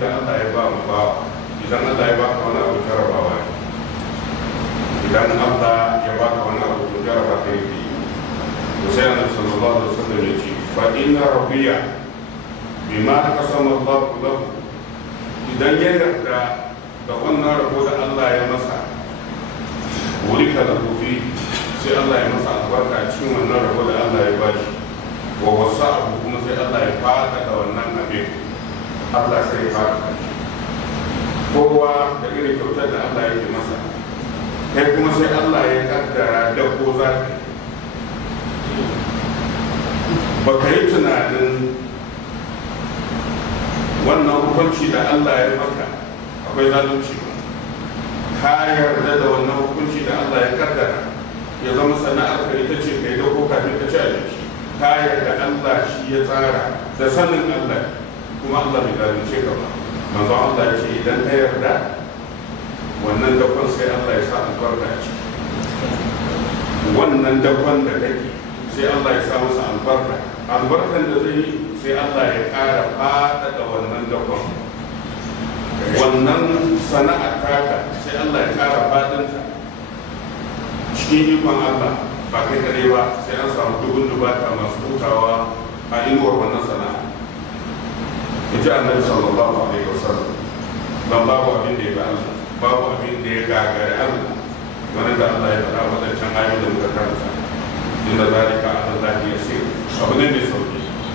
da Allah ya ba mu ba idan Allah ya ba ka wani abu jarabawa ne idan Allah ya ba ka wani abu jaraba ka yi to sai annabi sallallahu alaihi wasallam ya ce fa inna rabbiya bima qasama Allah lahu idan ya yarda da wannan rabo da Allah ya masa wuri ka da kufi sai Allah ya masa albarka cikin wannan rabo da Allah ya bashi wa wasu abu kuma sai Allah ya fada da wannan abin Allah sai ya fada kowa da irin kyautar da Allah yake masa kai kuma sai Allah ya kaddara dabbo za ka ba ka yi tunanin wannan hukunci da Allah ya maka akwai zalunci ba ka yarda da wannan hukunci da Allah ya kaddara ya zama sana'ar ka ita ce kai dauko kafin ka ci abinci ka yarda Allah shi ya tsara da sanin Allah kuma Allah bai zalunce ka ba manzo Allah ya ce idan ka yarda wannan dakon sai Allah ya sa albarka a ciki wannan dakon da kake sai Allah ya sa masa albarkan da zai yi sai Allah ya ƙara faɗaɗa wannan dakon wannan sana'a taka sai Allah ya ƙara faɗinta cikin ikon Allah ba kai kare ba sai an samu dubun dubata masu hutawa a inuwar wannan sana'a in ji annabi sallallahu alaihi wasallam don babu abin da ya ga Allah babu abin da ya gagari Allah wani da Allah ya faɗa wadancan ayoyin da muka karanta inda zalika ala Allah ya sai abu ne mai sauki